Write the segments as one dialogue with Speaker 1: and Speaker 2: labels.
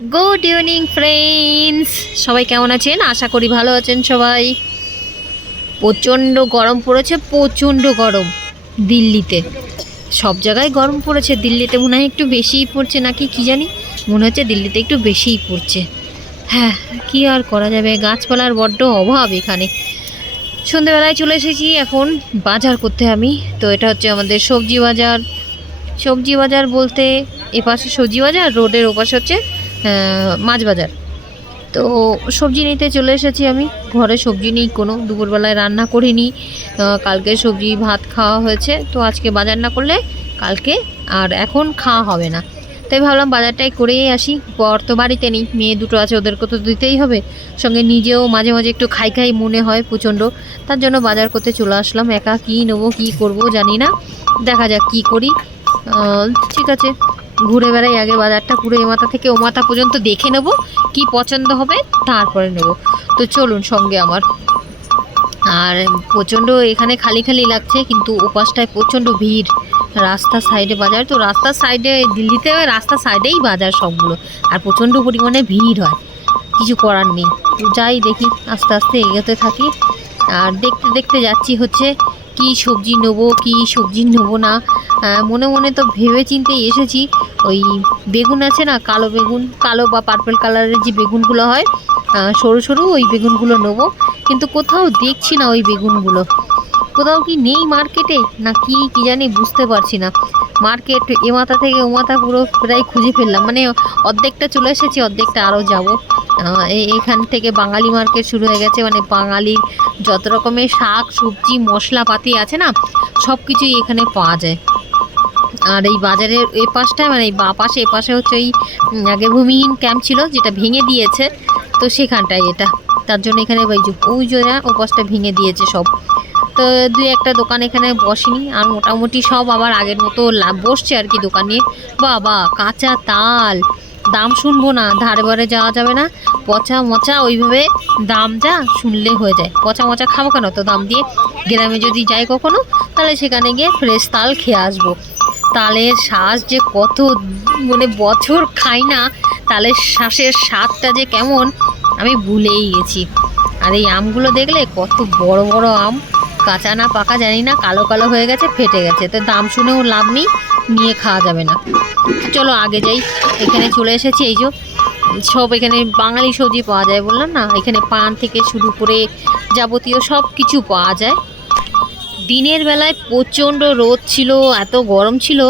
Speaker 1: Good evening friends সবাই কেমন আছেন? আশা করি ভালো আছেন সবাই। প্রচণ্ড গরম পড়েছে, প্রচণ্ড গরম দিল্লিতে। সব জায়গায় গরম পড়েছে, দিল্লিতে মনে হয় একটু বেশিই পড়ছে নাকি কি জানি? মনে হচ্ছে দিল্লিতে একটু বেশিই পড়ছে। হ্যাঁ কি আর করা যাবে? গাছপালার বড্ড অভাব এখানে। সন্ধেবেলায় চলে এসেছি এখন বাজার করতে আমি। তো এটা হচ্ছে আমাদের সবজি বাজার। সবজি বাজার বলতে এপাশে সবজি বাজার, রোডের ওপাশে হচ্ছে মাছ বাজার তো সবজি নিতে চলে এসেছি আমি। ঘরে সবজি নেই, কোনো। দুপুরবেলায় রান্না করিনি। কালকে সবজি ভাত খাওয়া হয়েছে। তো আজকে বাজার না করলে কালকে আর এখন খাওয়া হবে না। তাই ভাবলাম বাজারটাই করেই আসি। বর তো বাড়িতে নেই, মেয়ে দুটো আছে, ওদেরকে তো দিতেই হবে। সঙ্গে নিজেও মাঝে মাঝে একটু খাই খাই মনে হয় প্রচণ্ড। তার জন্য বাজার করতে চলে আসলাম। একা কী নেব, কী করব জানি না। দেখা যাক কী করি। ঠিক আছে। ঘুরে বেড়াই আগে বাজারটা পুরো এ মাথা থেকে ও মাথা পর্যন্ত দেখে নেব, কি পছন্দ হবে তারপরে নেব। তো চলুন সঙ্গে আমার। আর প্রচণ্ড এখানে খালি খালি লাগছে, কিন্তু ওপাশটায় প্রচণ্ড ভিড়। রাস্তার সাইডে বাজার, তো রাস্তার সাইডে, দিল্লিতে রাস্তার সাইডেই বাজার সবগুলো। আর প্রচণ্ড পরিমাণে ভিড় হয়, কিছু করার নেই। তো যাই দেখি, আস্তে আস্তে এগোতে থাকি। আর দেখতে দেখতে যাচ্ছি হচ্ছে, কি সবজি নেব, কি সবজি নেব না। মনে মনে তো ভেবে চিন্তেই এসেছি, ওই বেগুন আছে না, কালো বেগুন, কালো বা পার্পল কালারের যে বেগুনগুলো হয় সরু সরু ওই বেগুনগুলো নেব। কিন্তু কোথাও দেখছি না ওই বেগুনগুলো। কোথাও কি নেই মার্কেটে না কি কি জানি বুঝতে পারছি না। মার্কেট এ মাথা থেকে ও মাথা পুরো প্রায় খুঁজে ফেললাম। মানে অর্ধেকটা চলে এসেছি, অর্ধেকটা আরও যাব। এখান থেকে বাঙালি মার্কেট শুরু হয়ে গেছে। মানে বাঙালির যত রকমের শাক, সবজি, মশলাপাতি আছে না সব কিছুই এখানে পাওয়া যায়। আর এই বাজারের এই পাশটায় মানে এই বা, পাশে, এ পাশে হচ্ছে ওই আগে ভূমিহীন ক্যাম্প ছিল, যেটা ভেঙে দিয়েছে। তো সেখানটায় এটা। তার জন্য এখানে ওই যে ওই যে ও পাশটা ভেঙে দিয়েছে সব। তো দুই একটা দোকান এখানে বসেনি। আর মোটামুটি সব আবার আগের মতো বসছে আর কি দোকানে বাবা, কাঁচা তাল। দাম শুনব না, ধারে বারে যাওয়া যাবে না। পচা মচা, ওইভাবে দাম যা শুনলে হয়ে যায়। পচা মচা খাব কেন? তো দাম দিয়ে গ্রামে যদি যাই কখনো, তাহলে সেখানে গিয়ে ফ্রেশ তাল খেয়ে আসব। তালের শ্বাস যে কত মানে বছর খাই না, তালের শ্বাসের স্বাদটা যে কেমন, আমি ভুলেই গেছি। আর এই আমগুলো দেখলে কত বড় বড় আম, কাঁচা না পাকা জানি না, কালো কালো হয়ে গেছে, ফেটে গেছে। তো দাম শুনেও লাভ নেই, নিয়ে খাওয়া যাবে না। চলো আগে যাই, এখানে চলে এসেছি, এই যে সব এখানে বাঙালি সবজি পাওয়া যায় বললাম না, এখানে পান থেকে শুরু করে যাবতীয় সব কিছু পাওয়া যায়। দিনের বেলায় প্রচণ্ড রোদ ছিল, এত গরম ছিল।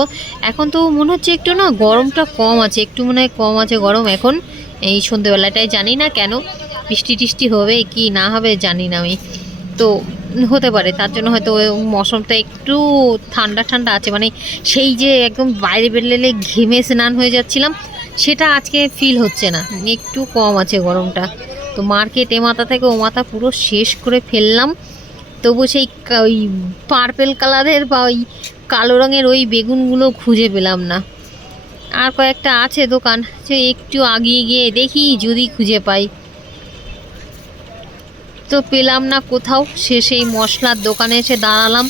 Speaker 1: এখন তো মনে হচ্ছে একটু না গরমটা কম আছে, একটু মনে হয় কম আছে গরম এখন। এই সন্ধ্যেবেলাটায় জানি না কেন, বৃষ্টি টিষ্টি হবে কি না হবে জানি না আমি। তো হতে পারে, তার জন্য হয়তো ওই মৌসুমটা একটু ঠান্ডা ঠান্ডা আছে। মানে সেই যে একদম বাইরে বেরোলে ঘেমে স্নান হয়ে যাচ্ছিলাম, সেটা আজকে ফিল হচ্ছে না। একটু কম আছে গরমটা। তো মার্কেট এ মাথা থেকে ও মাথা পুরো শেষ করে ফেললাম। তবু সেই ওই পার্পেল কালারের বা ওই কালো রঙের ওই বেগুনগুলো খুঁজে পেলাম না। আর কয়েকটা আছে দোকান সে একটু আগিয়ে গিয়ে দেখি যদি খুঁজে পাই। তো পেলাম না কোথাও সে সেই মশলার দোকানে এসে দাঁড়ালাম।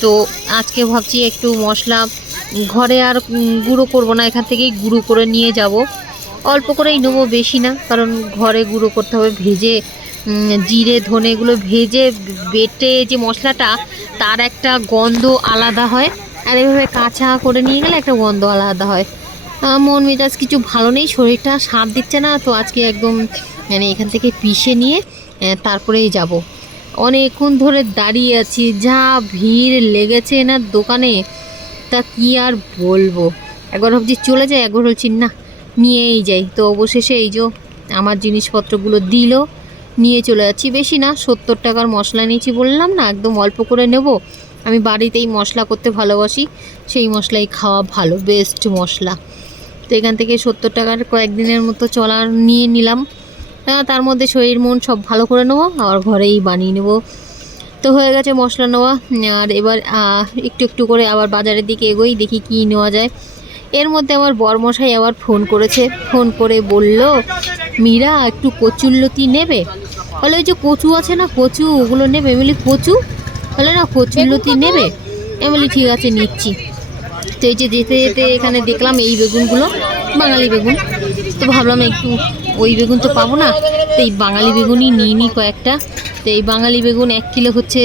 Speaker 1: তো আজকে ভাবছি একটু মশলা ঘরে আর গুঁড়ো করব না, এখান থেকেই গুঁড়ো করে নিয়ে যাব। অল্প করেই নেব, বেশি না, কারণ ঘরে গুঁড়ো করতে হবে, ভেজে জিরে, ধনে এগুলো ভেজে বেটে যে মশলাটা, তার একটা গন্ধ আলাদা হয়। আর এভাবে কাঁচা করে নিয়ে গেলে একটা গন্ধ আলাদা হয়। মন মেজাজ কিছু ভালো নেই, শরীরটা সাথ দিচ্ছে না, তো আজকে একদম মানে এখান থেকে পিষে নিয়ে তারপরেই যাব। অনেকক্ষণ ধরে দাঁড়িয়ে আছি, যা ভিড় লেগেছে এনার দোকানে, তা কি আর বলব? একবার ভাবছি চলে যাই, একবার বলছি, না, নিয়েই যাই। তো অবশেষে এই যে, আমার জিনিসপত্রগুলো দিল নিয়ে চলে যাচ্ছি। বেশি না, সত্তর টাকার মশলা নিয়েছি বললাম না, একদম অল্প করে নেব। আমি বাড়িতেই মশলা করতে ভালোবাসি, সেই মশলাই খাওয়া ভালো বেস্ট মশলা। তো এখান থেকে সত্তর টাকার কয়েকদিনের মতো চলা নিয়ে নিলাম। তার মধ্যে শরীর মন সব ভালো করে নেব, আর ঘরেই বানিয়ে নেব। তো হয়ে গেছে মশলা নেওয়া, আর এবার একটু একটু করে আবার বাজারের দিকে এগোই, দেখি কি নেওয়া যায়। এর মধ্যে আমার বরমশাই আবার ফোন করেছে, ফোন করে বলল, মীরা, একটু কচুল্লতি নেবে? বলে ওই যে কচু আছে না কচু ওগুলো নেবে এমনি কচু? তাহলে না কচু লতি নেবে? আমি বলি ঠিক আছে নিচ্ছি। তো এই যে যেতে যেতে এখানে দেখলাম এই বেগুনগুলো বাঙালি বেগুন। তো ভাবলাম একটু ওই বেগুন তো পাবো না তো এই বাঙালি বেগুনই নিয়ে নিই কয়েকটা। তো এই বাঙালি বেগুন এক কিলো হচ্ছে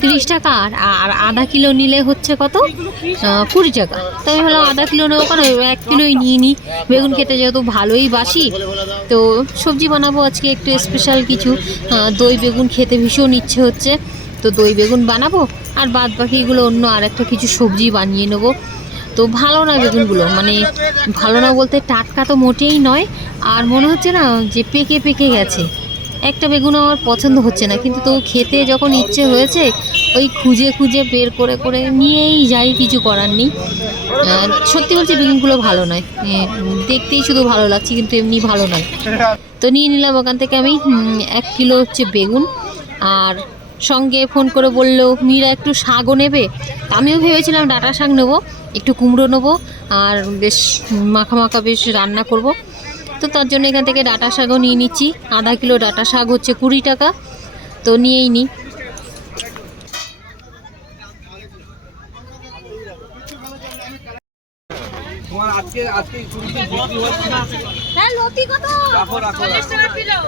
Speaker 1: তিরিশ টাকা আর আর আধা কিলো নিলে হচ্ছে কত? কুড়ি টাকা। তো আমি ভাবলাম আধা কিলো নেব কেন? এক কিলোই নিয়ে নিই বেগুন খেতে যেহেতু ভালোই বাসি, তো সবজি বানাবো আজকে একটু স্পেশাল কিছু। দই বেগুন খেতে ভীষণ ইচ্ছে হচ্ছে। তো দই বেগুন বানাবো, আর বাদ বাকিগুলো অন্য আর একটা কিছু সবজি বানিয়ে নেব। তো ভালো না বেগুনগুলো মানে ভালো না বলতে টাটকা তো মোটেই নয়। আর মনে হচ্ছে না যে পেকে পেকে গেছে। একটা বেগুন আমার পছন্দ হচ্ছে না, কিন্তু তো খেতে যখন ইচ্ছে হয়েছে, ওই খুঁজে খুঁজে বের করে করে নিয়েই যাই, কিছু করার নেই। সত্যি বলছি, বেগুনগুলো ভালো নয়। দেখতেই শুধু ভালো লাগছে, কিন্তু এমনি ভালো নয়। তো নিয়ে নিলাম ওখান থেকে আমি এক কিলো হচ্ছে বেগুন। আর সঙ্গে ফোন করে বলল, মীরা একটু শাকও নেবে? আমিও ভেবেছিলাম ডাটা শাক নেব, একটু কুমড়ো নেব, আর বেশ মাখা মাখা বেশ রান্না করব। তো তার জন্য এখান থেকে ডাটা শাকও নিয়ে নিচ্ছি। আধা কিলো ডাটা শাক হচ্ছে কুড়ি টাকা। তো নিয়েই নিই
Speaker 2: আজকে আজকে না?
Speaker 1: হ্যাঁ লতি কত?
Speaker 2: রাখো রাখো। রাখো।
Speaker 1: টাকা কিলো।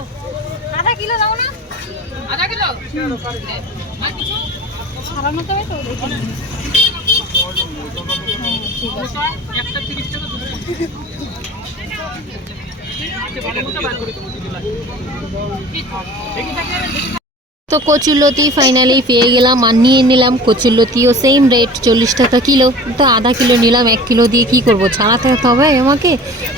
Speaker 1: আধা কিলো দাও না। আধা কিলো? সারানো তো তো তো কচুরলতি ফাইনালি পেয়ে গেলাম, আর নিয়ে নিলাম কচুরলতিও সেম রেট চল্লিশ টাকা কিলো। তো আধা কিলো নিলাম, এক কিলো দিয়ে কি করব? ছাড়াতে হবে আমাকে?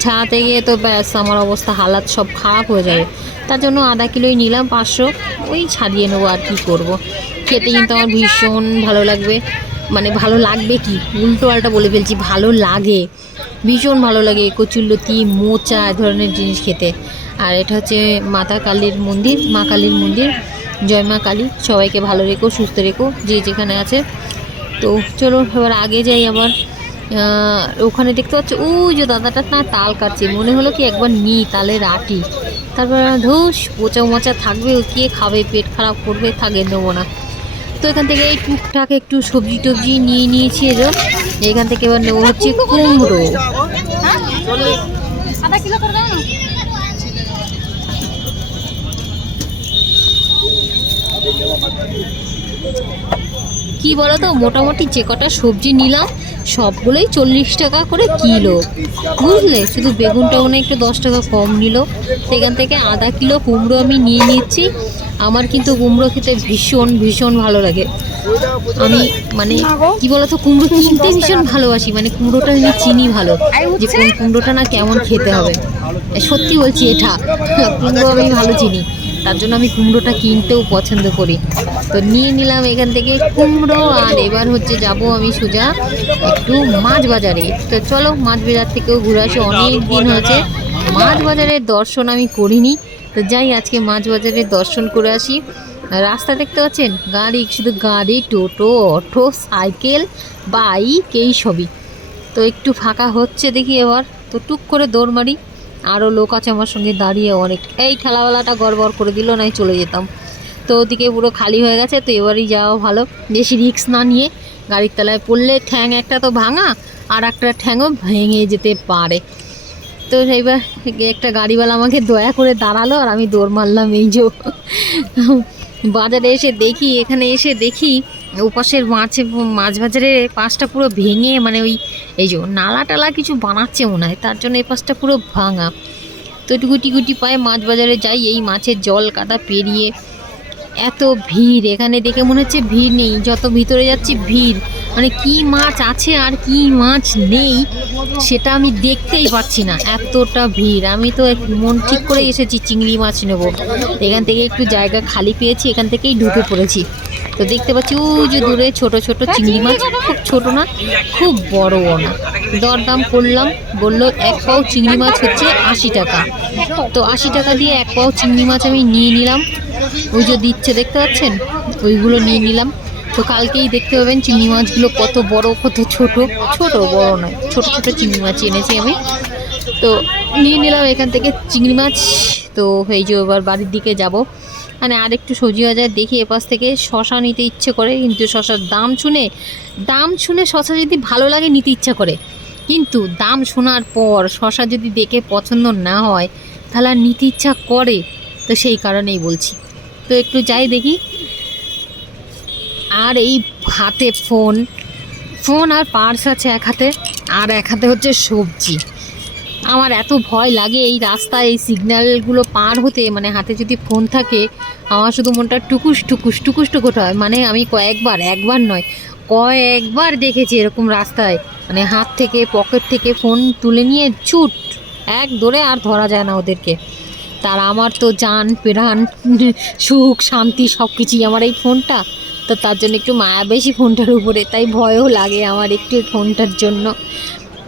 Speaker 1: ছাড়াতে গিয়ে তো ব্যাস, আমার অবস্থা, হালাত সব খারাপ হয়ে যাবে তার জন্য আধা কিলোই নিলাম, পাঁচশো। ওই ছাড়িয়ে নেব আর কি করব। খেতে কিন্তু আমার ভীষণ ভালো লাগবে। মানে ভালো লাগবে কি? উল্টো পাল্টা বলে ফেলছি, ভালো লাগে। ভীষণ ভালো লাগে কচুরলতি, মোচা, এ ধরনের জিনিস খেতে। আর এটা হচ্ছে মাতা কালীর মন্দির, মা কালীর মন্দির। জয় মা কালী, সবাইকে ভালো রেখো, সুস্থ রেখো, যে যেখানে আছে। তো চলো, এবার আগে যাই আবার। ওখানে দেখতে পাচ্ছি, ওই যে দাদাটা না তাল কাটছে। মনে হলো কি একবার নিই তালের আটি। তারপর ধুস, পোচা মোচা থাকবে, ও কে খাবে, পেট খারাপ করবে, থাকে নেব না। তো এখান থেকে এই টুকটাক একটু সবজি টবজি নিয়ে নিয়েছি এর এখান থেকে এবার নেব হচ্ছে কুমড়ো। কি বলো তো মোটামুটি যে কটা সবজি নিলাম, সবগুলোই চল্লিশ টাকা করে কিলো। বুঝলে? শুধু বেগুনটা মনে একটু দশ টাকা কম নিল। সেখান থেকে আধা কিলো কুমড়ো আমি নিয়ে নিচ্ছি। আমার কিন্তু কুমড়ো খেতে ভীষণ ভীষণ ভালো লাগে। আমি মানে কি বলতো, কুমড়ো কিনতে ভীষণ ভালোবাসি। মানে কুমড়োটা আমি চিনি ভালো, যে কোন কুমড়োটা না কেমন খেতে হবে। সত্যি বলছি, এটা কুমড়ো আমি ভালো চিনি। তার জন্য আমি কুমড়োটা কিনতেও পছন্দ করি। তো নিয়ে নিলাম এখান থেকে কুমড়ো, আর এবার হচ্ছে যাব আমি সোজা একটু মাছ বাজারে। তো চলো, মাছ বাজার থেকেও ঘুরে আসি। অনেক দিন হয়েছে, মাছ বাজারের দর্শন আমি করিনি। তো যাই, আজকে মাছ বাজারের দর্শন করে আসি। রাস্তা দেখতে পাচ্ছেন? গাড়ি, শুধু গাড়ি, টোটো, অটো, সাইকেল, বাইক, এই সবই। তো একটু ফাঁকা হচ্ছে দেখি এবার। তো টুক করে দৌড় মারি। আরও লোক আছে আমার সঙ্গে দাঁড়িয়ে অনেক। এই ঠেলাওয়ালাটা গড়বড় করে দিল, নাই চলে যেতাম। তো ওদিকে পুরো খালি হয়ে গেছে, তো এবারই যাওয়া ভালো। বেশি রিক্স না নিয়ে গাড়ির তলায় পড়লে ঠ্যাং একটা তো ভাঙা, আর একটা ঠ্যাংও ভেঙে যেতে পারে। তো এইবার একটা গাড়িওয়ালা আমাকে দয়া করে দাঁড়াল আর আমি দৌড় মারলাম এই যে বাজারে এসে দেখি, এখানে এসে দেখি ওপাশের মাছ মাছ বাজারের পাশটা পুরো ভেঙে মানে ওই এই যে নালা টালা কিছু বানাচ্ছে মনে হয়, তার জন্য এই পাশটা পুরো ভাঙা। তো গুটি গুটি পায়ে মাছ বাজারে যাই, এই মাছের জল কাদা পেরিয়ে এত ভিড়, এখানে দেখে মনে হচ্ছে ভিড় নেই, যত ভিতরে যাচ্ছি ভিড়। মানে কি মাছ আছে আর কি মাছ নেই, সেটা আমি দেখতেই পাচ্ছি না। এতটা ভিড়। আমি তো মন ঠিক করে এসেছি চিংড়ি মাছ নেব। এখান থেকে একটু জায়গা খালি পেয়েছি, এখান থেকেই ঢুকে পড়েছি। তো দেখতে পাচ্ছি ওই যে দূরে ছোট ছোট চিংড়ি মাছ, খুব ছোট না, খুব বড়ও না। দরদাম করলাম, বলল এক পাও চিংড়ি মাছ হচ্ছে আশি টাকা। তো আশি টাকা দিয়ে এক পাও চিংড়ি মাছ আমি নিয়ে নিলাম। ওই যে দিচ্ছে, দেখতে পাচ্ছেন? ওইগুলো নিয়ে নিলাম। তো কালকেই দেখতে পাবেন চিংড়ি মাছগুলো কত বড়, কত ছোট। ছোট, বড় নয়, ছোট ছোট চিংড়ি মাছ এনেছি আমি। তো নিয়ে নিলাম এখান থেকে চিংড়ি মাছ। তো এই যে এবার বাড়ির দিকে যাব। মানে আর একটু সবজি বাজার দেখি এপাশ থেকে শশা নিতে ইচ্ছে করে, কিন্তু শশার দাম শুনে দাম শুনে শশা যদি ভালো লাগে নিতে ইচ্ছা করে। কিন্তু দাম শোনার পর শশা যদি দেখে পছন্দ না হয়, তাহলে আর নিতে ইচ্ছা করে। তো সেই কারণেই বলছি। তো একটু যাই দেখি। আর এই হাতে ফোন ফোন আর পার্স আছে এক হাতে, আর এক হাতে হচ্ছে সবজি। আমার এত ভয় লাগে এই রাস্তায় এই সিগন্যালগুলো পার হতে মানে হাতে যদি ফোন থাকে, আমার শুধু মনটা টুকুস টুকুস টুকুস টুকুস হয়। মানে আমি কয়েকবার, একবার নয়, কয়েকবার দেখেছি এরকম রাস্তায়। মানে হাত থেকে, পকেট থেকে ফোন তুলে নিয়ে ছুট, এক দৌড়ে আর ধরা যায় না ওদেরকে। তার আমার তো যান, প্রাণ, সুখ, শান্তি সব কিছুই আমার এই ফোনটা। তো তার জন্য একটু মায়া বেশি ফোনটার উপরে, তাই ভয়ও লাগে আমার একটু ফোনটার জন্য।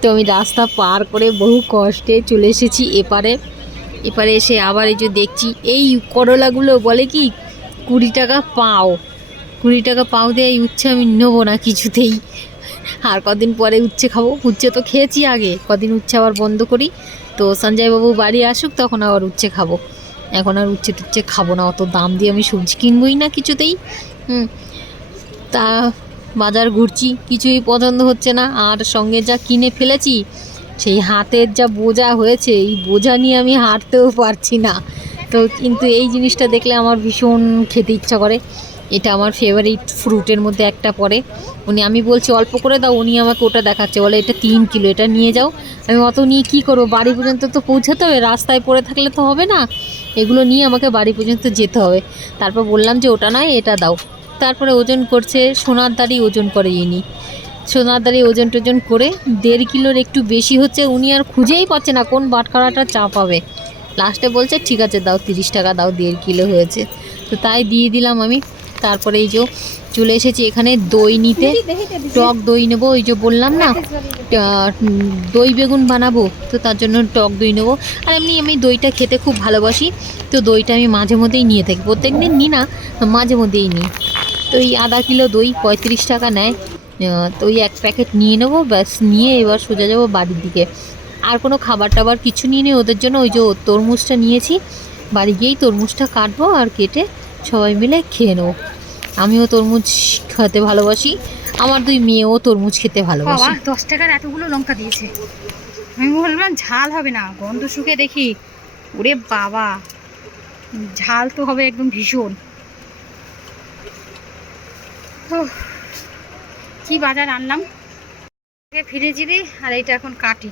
Speaker 1: তো আমি রাস্তা পার করে বহু কষ্টে চলে এসেছি এপারে। এপারে এসে আবার এই যে দেখছি, এই করলাগুলো বলে কি, কুড়ি টাকা পাও। কুড়ি টাকা পাও দিয়ে এই উচ্ছে আমি নেব না কিছুতেই। আর কদিন পরে উচ্ছে খাব। উচ্ছে তো খেয়েছি আগে, কদিন উচ্ছে আবার বন্ধ করি। তো সঞ্জয়বাবু বাড়ি আসুক, তখন আবার উচ্ছে খাব। এখন আর উচ্ছে টুচ্ছে খাব না, অত দাম দিয়ে আমি সবজি কিনবই না কিছুতেই। হুম তা বাজার ঘুরছি, কিছুই পছন্দ হচ্ছে না। আর সঙ্গে যা কিনে ফেলেছি, সেই হাতের যা বোঝা হয়েছে, এই বোঝা নিয়ে আমি হাঁটতেও পারছি না। তো কিন্তু এই জিনিসটা দেখলে আমার ভীষণ খেতে ইচ্ছা করে। এটা আমার ফেভারিট ফ্রুটের মধ্যে একটা পড়ে। উনি, আমি বলছি, অল্প করে দাও। উনি আমাকে ওটা দেখাচ্ছে। বলে, এটা তিন কিলো, এটা নিয়ে যাও। আমি অত নিয়ে কী করব? বাড়ি পর্যন্ত তো পৌঁছাতে হবে, রাস্তায় পড়ে থাকলে তো হবে না। এগুলো নিয়ে আমাকে বাড়ি পর্যন্ত যেতে হবে। তারপর বললাম যে, ওটা নয়, এটা দাও। তারপরে ওজন করছে, সোনার দাড়ি ওজন করে ইনি। সোনার দাড়ি ওজন টোজন করে দেড় কিলোর একটু বেশি হচ্ছে, উনি আর খুঁজেই পাচ্ছে না কোন বাটখারাটা চা পাবে। লাস্টে বলছে, ঠিক আছে, দাও, তিরিশ টাকা দাও, দেড় কিলো হয়েছে। তো তাই দিয়ে দিলাম আমি। তারপরে এই যে চলে এসেছি এখানে দই নিতে। টক দই নেব, ওই যে বললাম না দই বেগুন বানাবো, তো তার জন্য টক দই নেব। আর এমনি আমি দইটা খেতে খুব ভালোবাসি, তো দইটা আমি মাঝে মধ্যেই নিয়ে থাকি। প্রত্যেক দিন নিই না, মাঝে মধ্যেই নিই। তো এই আধা কিলো দই পঁয়ত্রিশ টাকা নেয়। তো ওই এক প্যাকেট নিয়ে নেব, ব্যাস নিয়ে এবার সোজা যাব বাড়ির দিকে। আর কোনো খাবার টাবার কিছু নিয়ে নিই, ওদের জন্য ওই যে তরমুজটা নিয়েছি। বাড়ি গিয়েই তরমুজটা কাটবো আর কেটে সবাই মিলে খেয়ে নেব। আমিও তরমুজ খেতে ভালোবাসি, আমার দুই মেয়েও তরমুজ খেতে ভালোবাসে।
Speaker 3: দশ টাকার এতগুলো লঙ্কা দিয়েছে। আমি বললাম, ঝাল হবে না, গন্ধ শুকে দেখি। ওরে বাবা, ঝাল তো হবে একদম ভীষণ। কি বাজার আনলাম ফিরে যাবি আর এইটা এখন কাটি